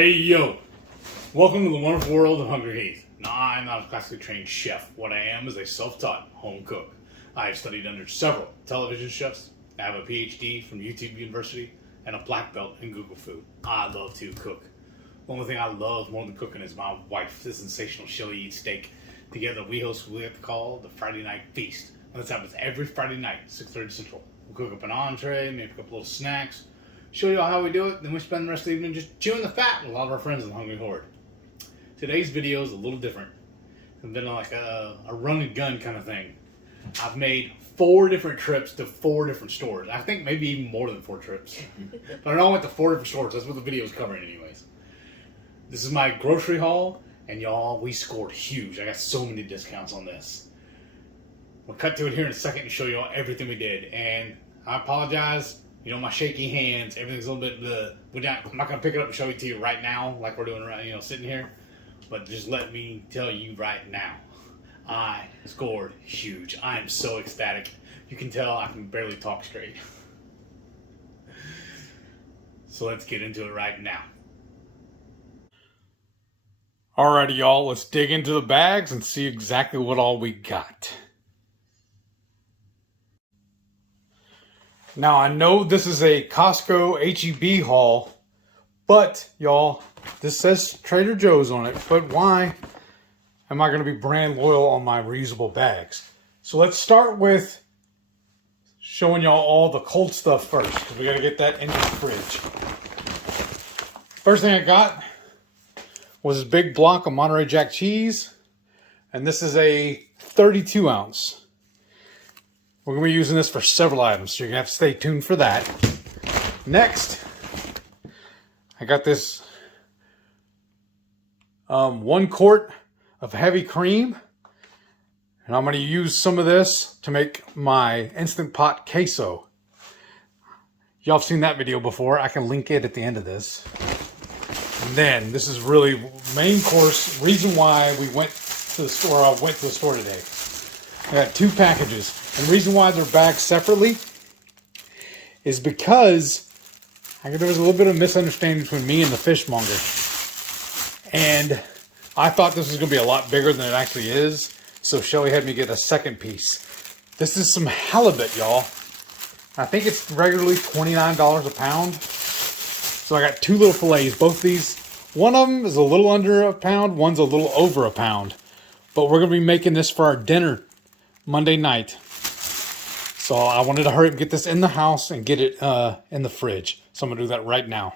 Hey yo, welcome to the wonderful world of HungryHeath. Now, I'm not a classically trained chef. What I am is a self-taught home cook. I have studied under several television chefs. I have a PhD from YouTube University and a black belt in Google Food. I love to cook. The only thing I love more than cooking is my wife, the sensational chili eat steak. Together we host what we like to call the Friday Night Feast. And this happens every Friday night, 6:30 Central. We'll cook up an entree, maybe a couple little snacks, show you all how we do it, then we spend the rest of the evening just chewing the fat with a lot of our friends in the HungryHorde. Today's video is a little different. It's been like a run and gun kind of thing. I've made 4 different trips to 4 different stores. I think maybe even more than 4 trips. But I know I went to 4 different stores. That's what the video is covering anyways. This is my grocery haul, and y'all, we scored huge. I got so many discounts on this. We'll cut to it here in a second to show you all everything we did. And I apologize. You know, my shaky hands, everything's a little bit I'm not going to pick it up and show it to you right now like we're doing right, sitting here. But just let me tell you right now, I scored huge. I am so ecstatic. You can tell I can barely talk straight. So let's get into it right now. Alrighty, y'all, let's dig into the bags and see exactly what all we got. Now, I know this is a Costco HEB haul, but, y'all, this says Trader Joe's on it, but why am I going to be brand loyal on my reusable bags? So let's start with showing y'all all the cold stuff first, because we got to get that into the fridge. First thing I got was this big block of Monterey Jack cheese, and this is a 32 ounce. We're going to be using this for several items, so you're going to have to stay tuned for that. Next, I got this 1 quart of heavy cream, and I'm going to use some of this to make my Instant Pot queso. Y'all have seen that video before. I can link it at the end of this. And then, this is really main course, reason why we went to the store. I went to the store today. I got 2 packages. And the reason why they're bagged separately is because there was a little bit of misunderstanding between me and the fishmonger. And I thought this was going to be a lot bigger than it actually is. So Shelly had me get a second piece. This is some halibut, y'all. I think it's regularly $29 a pound. So I got 2 little fillets. Both these, one of them is a little under a pound. One's a little over a pound. But we're going to be making this for our dinner Monday night. So I wanted to hurry up and get this in the house and get it in the fridge. So I'm going to do that right now.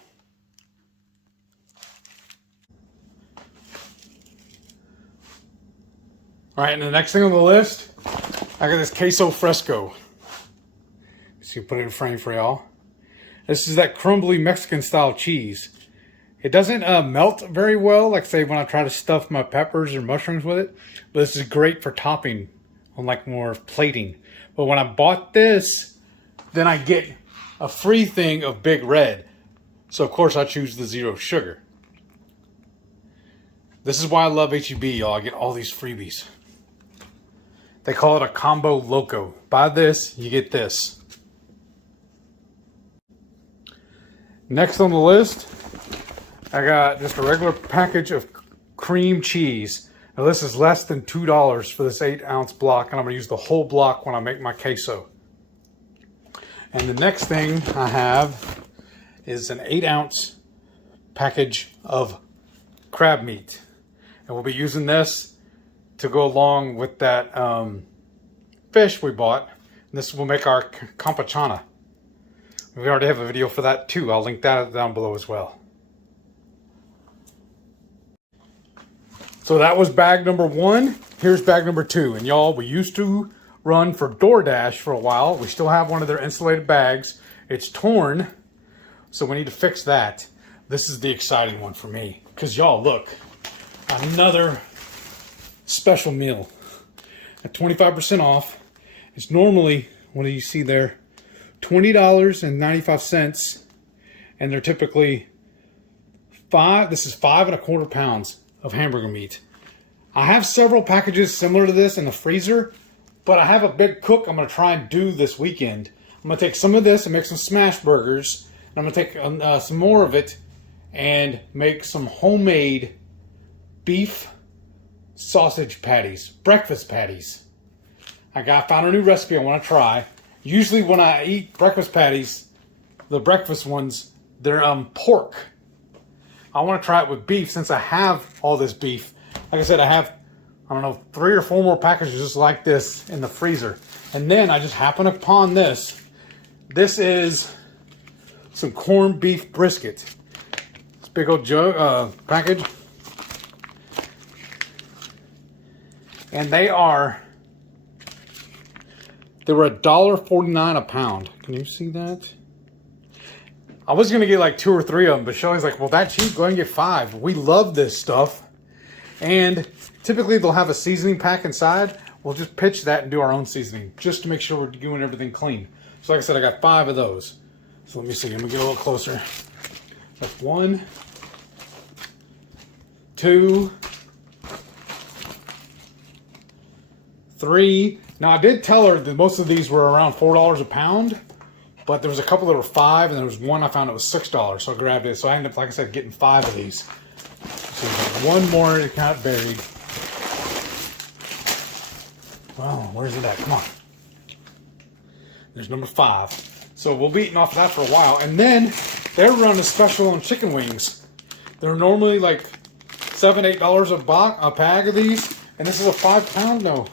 All right, and the next thing on the list, I got this queso fresco. So you put it in frame for y'all. This is that crumbly Mexican style cheese. It doesn't melt very well, like say when I try to stuff my peppers or mushrooms with it. But this is great for topping on like more plating. But when I bought this, then I get a free thing of Big Red. So of course I choose the 0 sugar. This is why I love HEB, y'all. I get all these freebies. They call it a combo loco. Buy this, you get this. Next on the list, I got just a regular package of cream cheese. Now this is less than $2 for this 8 ounce block, and I'm going to use the whole block when I make my queso. And the next thing I have is an 8 ounce package of crab meat. And we'll be using this to go along with that fish we bought. And this will make our campechana. We already have a video for that too. I'll link that down below as well. So that was bag number 1. Here's bag number 2. And y'all, we used to run for DoorDash for a while. We still have one of their insulated bags. It's torn, so we need to fix that. This is the exciting one for me. Because y'all, look, another special meal at 25% off. It's normally, what do you see there? $20.95. And they're typically this is 5¼ pounds of hamburger meat. I have several packages similar to this in the freezer, but I have a big cook I'm going to try and do this weekend. I'm going to take some of this and make some smash burgers. And I'm going to take some more of it and make some homemade beef sausage patties, breakfast patties. Found a new recipe I want to try. Usually when I eat breakfast patties, the breakfast ones, they're pork. I want to try it with beef since I have all this beef. Like I said, I have, 3 or 4 more packages just like this in the freezer. And then I just happened upon this. This is some corned beef brisket. This big old package. And they were $1.49 a pound. Can you see that? I was going to get like 2 or 3 of them, but Shelly's like, well, that's cheap. Go ahead and get 5. We love this stuff. And typically they'll have a seasoning pack inside. We'll just pitch that and do our own seasoning just to make sure we're doing everything clean. So like I said, I got 5 of those. So let me see. Let me get a little closer. That's 1, 2, 3. Now I did tell her that most of these were around $4 a pound. But there was a couple that were $5, and there was one I found that was $6, so I grabbed it. So I ended up, like I said, getting 5 of these. So one more that got buried. Oh, where's it at? Come on. There's number 5. So we'll be eating off of that for a while. And then they're running a special on chicken wings. They're normally like $7, $8 a bag of these. And this is a 5 pound? No.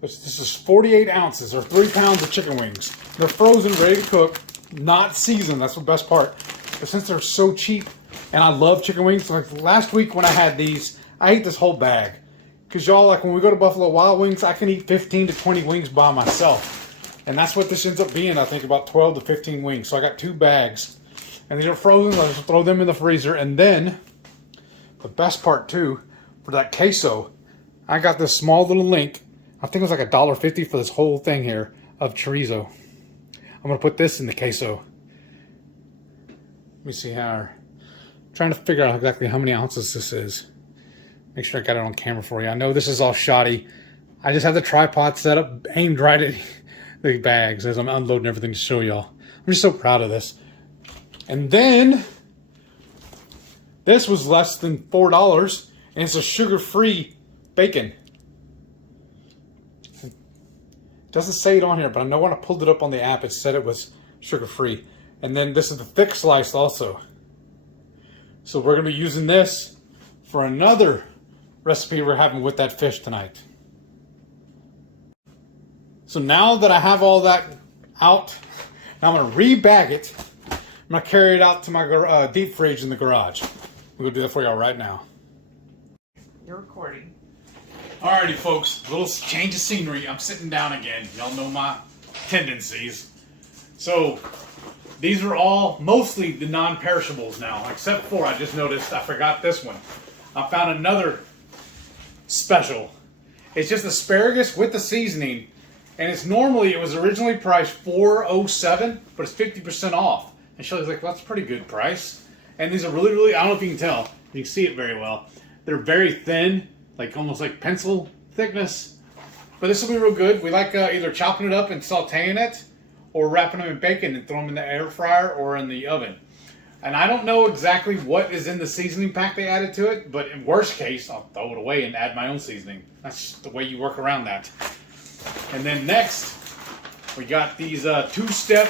This is 48 ounces or 3 pounds of chicken wings. They're frozen, ready to cook, not seasoned. That's the best part. But since they're so cheap, and I love chicken wings, like last week when I had these, I ate this whole bag. Because y'all, like when we go to Buffalo Wild Wings, I can eat 15 to 20 wings by myself. And that's what this ends up being, I think, about 12 to 15 wings. So I got 2 bags. And these are frozen. I just throw them in the freezer. And then, the best part too, for that queso, I got this small little link. I think it was like $1.50 for this whole thing here of chorizo. I'm going to put this in the queso. Let me see how. I'm trying to figure out exactly how many ounces this is. Make sure I got it on camera for you. I know this is all shoddy. I just have the tripod set up, aimed right at the bags as I'm unloading everything to show y'all. I'm just so proud of this. And then, this was less than $4, and it's a sugar-free bacon. Doesn't say it on here, but I know when I pulled it up on the app, it said it was sugar-free. And then this is the thick slice also. So we're going to be using this for another recipe we're having with that fish tonight. So now that I have all that out, now I'm going to rebag it. I'm going to carry it out to my deep fridge in the garage. We're going to do that for y'all right now. You're recording. Alrighty, folks, a little change of scenery. I'm sitting down again. Y'all know my tendencies. So, these are all mostly the non-perishables now, except for I just noticed I forgot this one. I found another special. It's just asparagus with the seasoning, and it was originally priced $4.07, but it's 50% off. And Shelly's like, well, that's a pretty good price. And these are really, I don't know if you can tell. You can see it very well. They're very thin. Like almost like pencil thickness. But this will be real good. We like either chopping it up and sauteing it, or wrapping them in bacon and throw them in the air fryer or in the oven. And I don't know exactly what is in the seasoning pack they added to it, but in worst case, I'll throw it away and add my own seasoning. That's just the way you work around that. And then next, we got these 2-step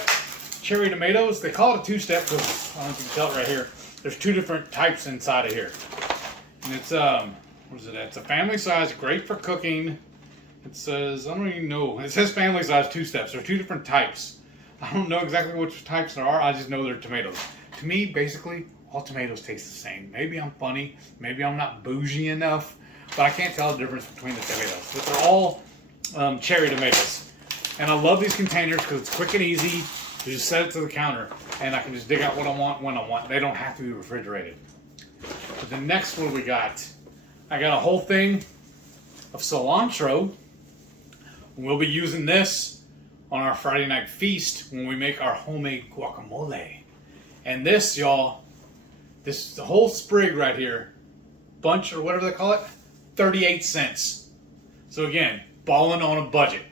cherry tomatoes. They call it a 2-step because I don't know if you can tell it right here. There's 2 different types inside of here. And it's what is it? It's a family size, great for cooking. It says, I don't even know. It says family size 2-steps. There are 2 different types. I don't know exactly which types there are. I just know they're tomatoes. To me, basically, all tomatoes taste the same. Maybe I'm funny. Maybe I'm not bougie enough. But I can't tell the difference between the tomatoes. But they're all cherry tomatoes. And I love these containers because it's quick and easy. You just set it to the counter. And I can just dig out what I want when I want. They don't have to be refrigerated. But the next one we got, I got a whole thing of cilantro. We'll be using this on our Friday night feast when we make our homemade guacamole. And this, y'all, the whole sprig right here, bunch or whatever they call it, 38 cents. So again, balling on a budget.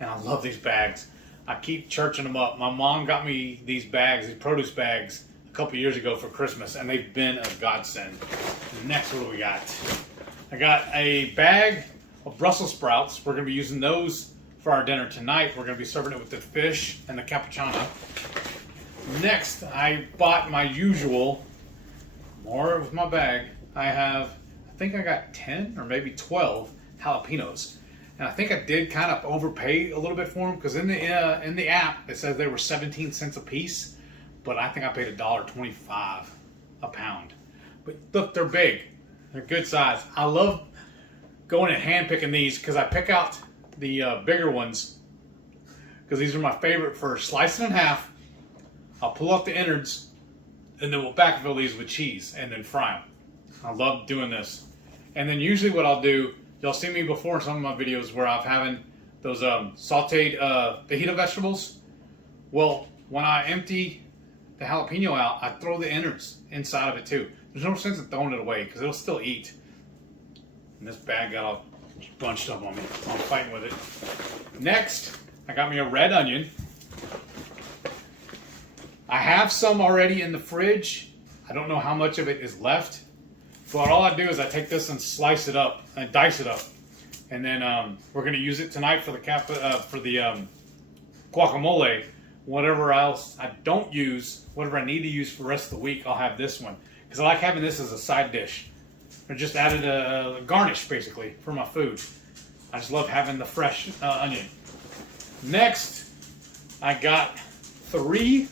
And I love these bags. I keep churching them up. My mom got me these bags, these produce bags, a couple years ago for Christmas, and they've been a godsend. Next, what do we got? I got a bag of Brussels sprouts. We're going to be using those for our dinner tonight. We're going to be serving it with the fish and the cappuccino. Next, I bought my usual, more with my bag. I think I got 10 or maybe 12 jalapenos. And I think I did kind of overpay a little bit for them because in the app it says they were 17 cents a piece, but I think I paid $1.25 a pound. But look, they're big. They're good size. I love going and hand picking these because I pick out the bigger ones because these are my favorite for slicing in half. I'll pull out the innards and then we'll backfill these with cheese and then fry them. I love doing this. And then usually what I'll do, y'all see me before in some of my videos where I'm having those sauteed fajita vegetables. Well, when I empty the jalapeno out, I throw the innards inside of it too. There's no sense in throwing it away because it'll still eat. And this bag got all bunched up on me. So I'm fighting with it. Next, I got me a red onion. I have some already in the fridge. I don't know how much of it is left. But all I do is I take this and slice it up and dice it up. And then we're going to use it tonight for the guacamole. Whatever else I don't use, whatever I need to use for the rest of the week, I'll have this one. Because I like having this as a side dish. I just added a garnish, basically, for my food. I just love having the fresh onion. Next, I got 3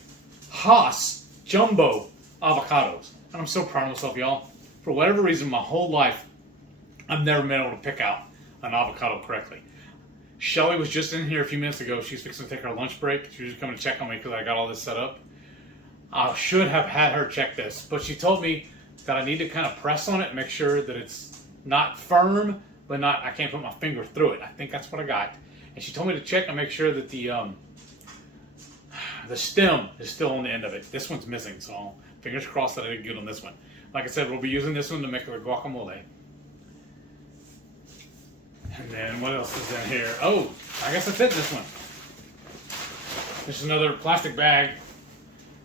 Haas jumbo avocados. And I'm so proud of myself, y'all. For whatever reason, my whole life, I've never been able to pick out an avocado correctly. Shelly was just in here a few minutes ago. She's fixing to take her lunch break. She was just coming to check on me because I got all this set up. I should have had her check this, but she told me that I need to kind of press on it and make sure that it's not firm, but I can't put my finger through it. I think that's what I got. And she told me to check and make sure that the stem is still on the end of it. This one's missing, so fingers crossed that I did good on this one. Like I said, we'll be using this one to make the guacamole. And then what else is in here? Oh, I guess that's it, this one. This is another plastic bag.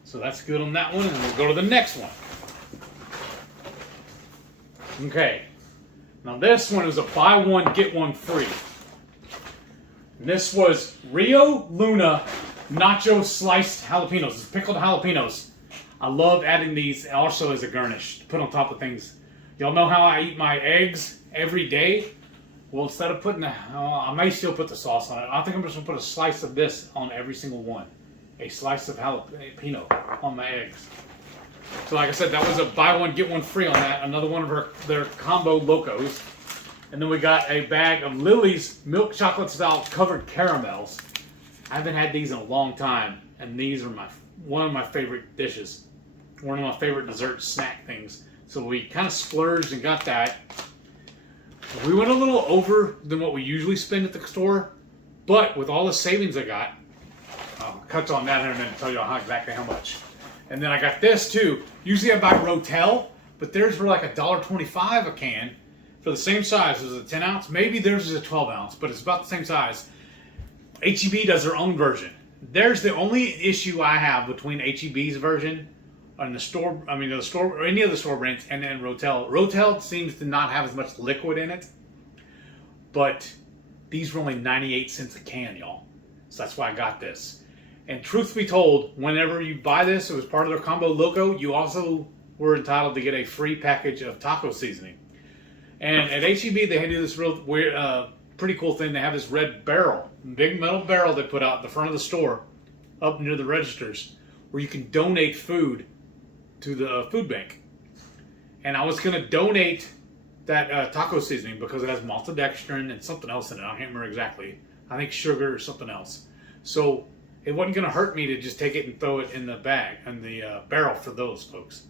So that's good on that one, and we'll go to the next one. Okay. Now this one is a buy one, get one free. And this was Rio Luna nacho sliced jalapenos. It's pickled jalapenos. I love adding these also as a garnish to put on top of things. Y'all know how I eat my eggs every day? Well, instead of putting I may still put the sauce on it. I think I'm just going to put a slice of this on every single one. A slice of jalapeno on my eggs. So like I said, that was a buy one, get one free on that. Another one of their combo locos. And then we got a bag of Lily's milk chocolate style covered caramels. I haven't had these in a long time. And these are one of my favorite dishes. One of my favorite dessert snack things. So we kind of splurged and got that. We went a little over than what we usually spend at the store. But with all the savings I got, I'll cut on that in a minute and tell you exactly how much. And then I got this too. Usually I buy Rotel, but theirs were like $1.25 a can for the same size. It was a 10 ounce. Maybe theirs is a 12 ounce, but it's about the same size. HEB does their own version. There's the only issue I have between HEB's version and the store, or any of the store brands, and then Rotel. Rotel seems to not have as much liquid in it, but these were only 98 cents a can, y'all. So that's why I got this. And truth be told, whenever you buy this, it was part of their combo loco, you also were entitled to get a free package of taco seasoning. And at HEB, they do this real weird, pretty cool thing. They have this red barrel, big metal barrel they put out in the front of the store, up near the registers, where you can donate food to the food bank. And I was going to donate that taco seasoning because it has maltodextrin and something else in it. I can't remember exactly. I think sugar or something else. So it wasn't going to hurt me to just take it and throw it in the bag, in the barrel for those folks.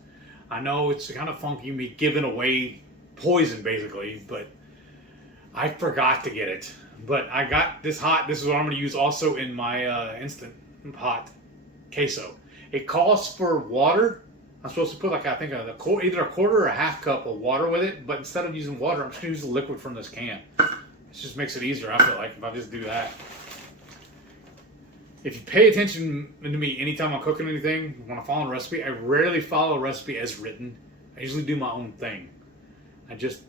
I know it's kind of funky, me giving away poison basically, but I forgot to get it. But I got this hot. This is what I'm going to use also in my Instant Pot queso. It calls for water. I'm supposed to put like, I think either a quarter or a half cup of water with it, but instead of using water, I'm just going to use the liquid from this can. It just makes it easier, I feel like, if I just do that. if you pay attention to me anytime I'm cooking anything, when I follow a recipe, I rarely follow a recipe as written. I usually do my own thing. I just,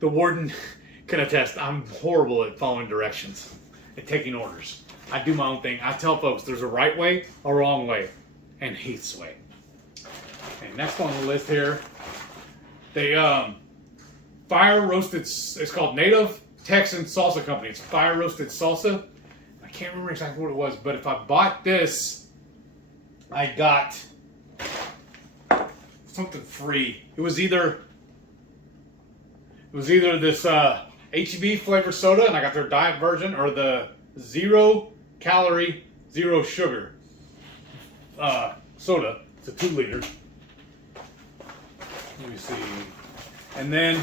the warden can attest, I'm horrible at following directions and taking orders. I do my own thing. I tell folks there's a right way, a wrong way, and Heath's way. Okay, next on the list here, they fire roasted, it's called Native Texan Salsa Company. It's fire roasted salsa. I can't remember exactly what it was, but if I bought this, I got something free. It was either this HEB flavor soda, and I got their diet version, or the 0 calorie, 0 sugar soda. It's a 2 liter. Let me see. And then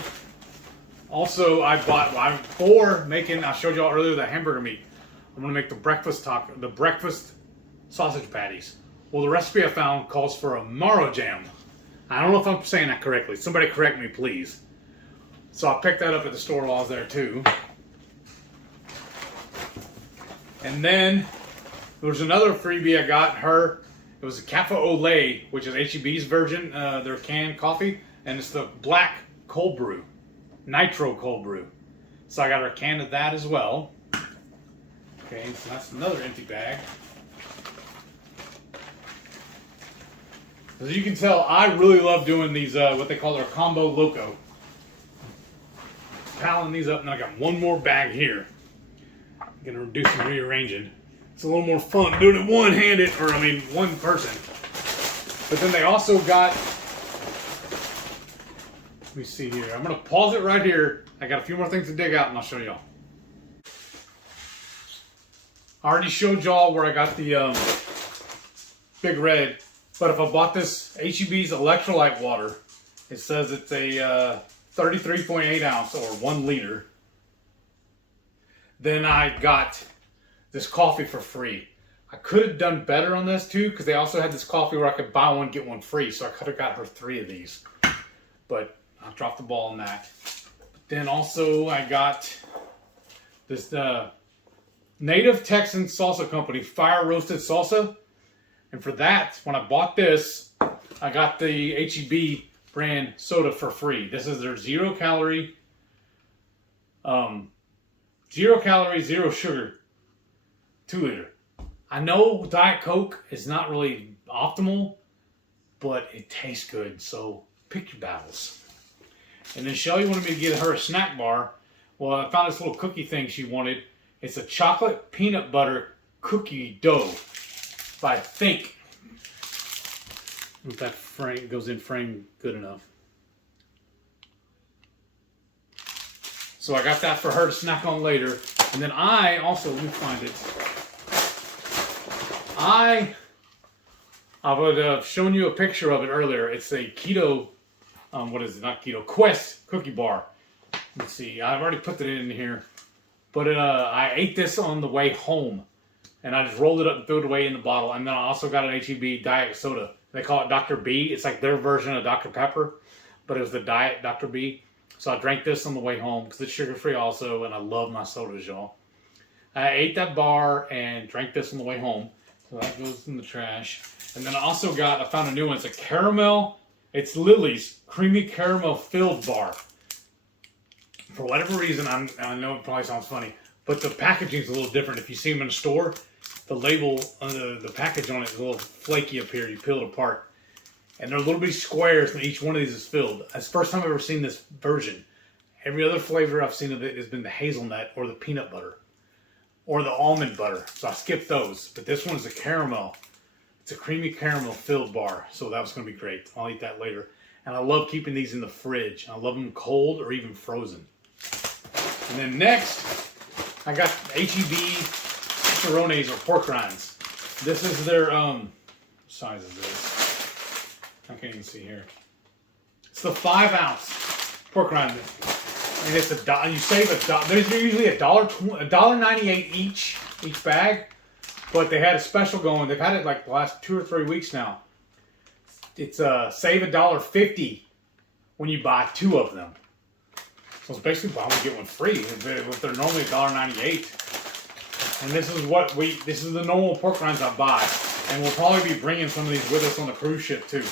also I before making, I showed y'all earlier the hamburger meat. I'm gonna make the breakfast sausage patties. Well, the recipe I found calls for a marrow jam. I don't know if I'm saying that correctly. Somebody correct me, please. So I picked that up at the store while I was there too. And then there was another freebie I got her. It was a cafe au lait, which is HEB's version, their canned coffee, and it's the black cold brew, nitro cold brew. So I got her a can of that as well. Okay, so that's another empty bag. As you can tell, I really love doing these, what they call their combo loco. Piling these up, and I got one more bag here. I'm gonna do some rearranging. It's a little more fun doing it one-handed, or one person. But then they also got, let me see here. I'm gonna pause it right here. I got a few more things to dig out, and I'll show y'all. I already showed y'all where I got the Big Red, but if I bought this HEB's electrolyte water, it says it's a 33.8 ounce or 1 liter. Then I got this coffee for free. I could have done better on this too, because they also had this coffee where I could buy one, get one free. So I could have got her 3 of these. But I dropped the ball on that. But then also I got this Native Texan Salsa Company fire roasted salsa. And for that, when I bought this, I got the HEB brand soda for free. This is their 0 calorie, 0 sugar 2 liter. I know Diet Coke is not really optimal, but it tastes good, so pick your battles. And then Shelly wanted me to get her a snack bar. Well, I found this little cookie thing she wanted. It's a chocolate peanut butter cookie dough by Think. If that frame goes in frame good enough. So I got that for her to snack on later. And then I also, let me find it. I would have shown you a picture of it earlier. It's a keto, what is it? Not keto, Quest cookie bar. Let's see, I've already put it in here. But I ate this on the way home. And I just rolled it up and threw it away in the bottle. And then I also got an HEB diet soda. They call it Dr. B. It's like their version of Dr. Pepper. But it was the diet Dr. B. So I drank this on the way home because it's sugar-free also. And I love my sodas, y'all. I ate that bar and drank this on the way home. So that goes in the trash. And then I also I found a new one. It's a caramel. It's Lily's creamy caramel filled bar. For whatever reason, I know it probably sounds funny, but the packaging is a little different. If you see them in a store, the label, the package on it is a little flaky up here. You peel it apart. And they're little bitty squares, and each one of these is filled. It's the first time I've ever seen this version. Every other flavor I've seen of it has been the hazelnut or the peanut butter or the almond butter. So I skipped those. But this one's a caramel. It's a creamy caramel filled bar. So that was going to be great. I'll eat that later. And I love keeping these in the fridge. I love them cold or even frozen. And then next, I got HEB chicharrones or pork rinds. This is their, what size is this? I can't even see here. It's the 5 ounce pork rind. And it's $1. You save $1. There's usually $1.98 each bag. But they had a special going. They've had it like the last 2 or 3 weeks now. It's save $1.50 when you buy 2 of them. So it's basically buy one get one free. If they're normally $1.98. And this is the normal pork rinds I buy. And we'll probably be bringing some of these with us on the cruise ship too.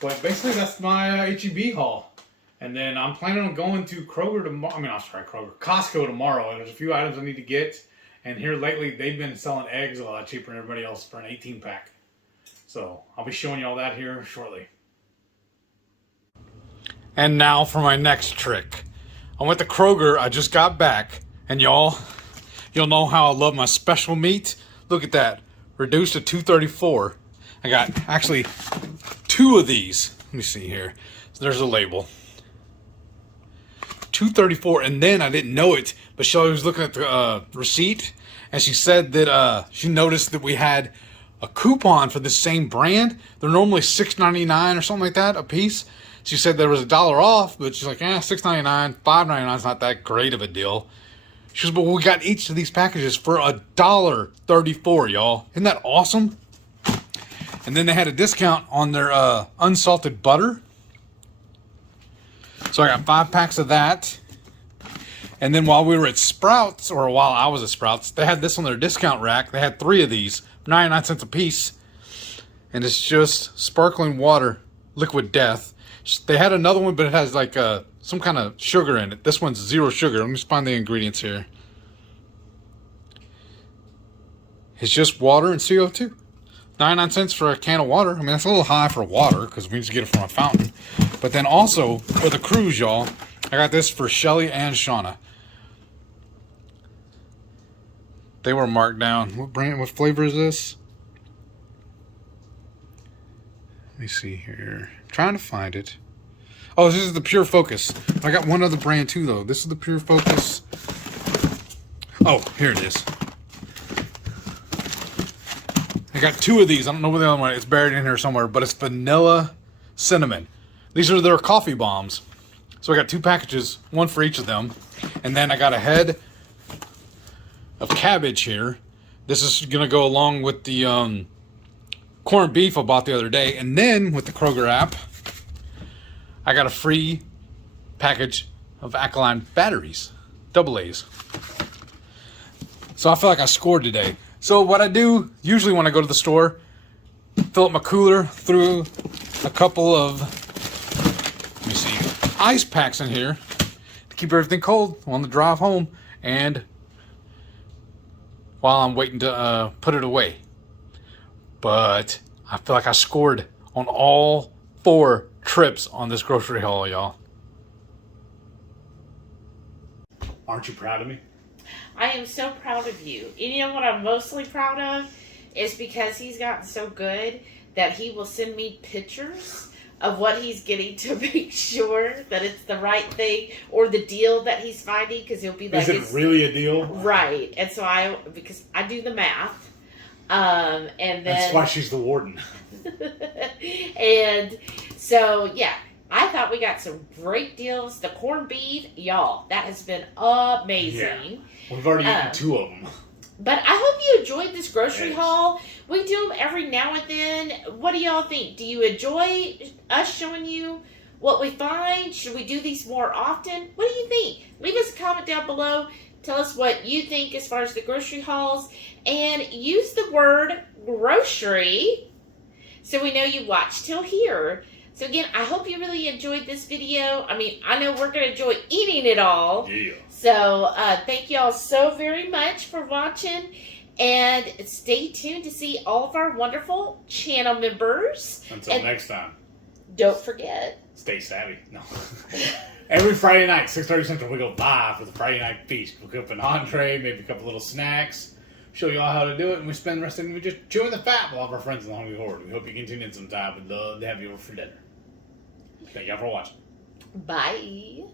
But basically that's my HEB haul. And then I'm planning on going to Kroger tomorrow. Costco tomorrow. And there's a few items I need to get. And here lately they've been selling eggs a lot cheaper than everybody else for an 18-pack. So I'll be showing you all that here shortly. And now for my next trick. I went to Kroger, I just got back, and you'll know how I love my special meat. Look at that, reduced to $2.34. I got actually 2 of these. Let me see here. So there's a label. $2.34, and then I didn't know it, but she was looking at the receipt, and she said that she noticed that we had a coupon for the same brand. They're normally $6.99 or something like that a piece. She said there was $1 off, but she's like, $6.99, $5.99 is not that great of a deal. She goes, but we got each of these packages for $1.34, y'all. Isn't that awesome? And then they had a discount on their unsalted butter. So I got 5 packs of that. And then while we were at Sprouts, or while I was at Sprouts, they had this on their discount rack. They had 3 of these, 99 cents a piece. And it's just sparkling water, liquid death. They had another one, but it has like some kind of sugar in it. This one's 0 sugar. Let me just find the ingredients here. It's just water and CO2. 99 cents for a can of water. I mean, that's a little high for water because we just get it from a fountain. But then also, for the cruise, y'all, I got this for Shelly and Shauna. They were marked down. What flavor is this? Let me see here. I'm trying to find it. Oh, this is the Pure Focus. I got one other brand too, though. This is the Pure Focus. Oh, here it is. I got 2 of these. I don't know where the other one is. It's buried in here somewhere, but it's vanilla cinnamon. These are their coffee bombs. So I got 2 packages, 1 for each of them. And then I got a head of cabbage here. This is going to go along with the corned beef I bought the other day. And then with the Kroger app, I got a free package of alkaline batteries, AA's. So I feel like I scored today. So what I do usually when I go to the store, fill up my cooler, through a couple of, let me see, ice packs in here to keep everything cold on the drive home, and while I'm waiting to put it away. But I feel like I scored on all 4 trips on this grocery haul, y'all. Aren't you proud of me? I am so proud of you. And you know what I'm mostly proud of is because he's gotten so good that he will send me pictures of what he's getting to make sure that it's the right thing or the deal that he's finding, because he'll be like, is it really a deal? Right. And so because I do the math. And then that's why she's the warden. And so, yeah, I thought we got some great deals. The corned beef, y'all, that has been amazing. Yeah. We've already eaten 2 of them. But I hope you enjoyed this grocery haul. We do them every now and then. What do y'all think? Do you enjoy us showing you what we find? Should we do these more often? What do you think? Leave us a comment down below. Tell us what you think as far as the grocery hauls. And use the word grocery so we know you watched till here. So again, I hope you really enjoyed this video. I mean, I know we're going to enjoy eating it all. Yeah. So thank y'all so very much for watching. And stay tuned to see all of our wonderful channel members. Until next time. Don't forget. Stay savvy. No. Every Friday night, 6:30 Central, we go live for the Friday night feast. We'll cook up an entree, maybe a couple little snacks, show you all how to do it, and we spend the rest of the day just chewing the fat with all of our friends in the Hungry Horde. We hope you can tune in sometime. We'd love to have you over for dinner. Thank y'all for watching. Bye.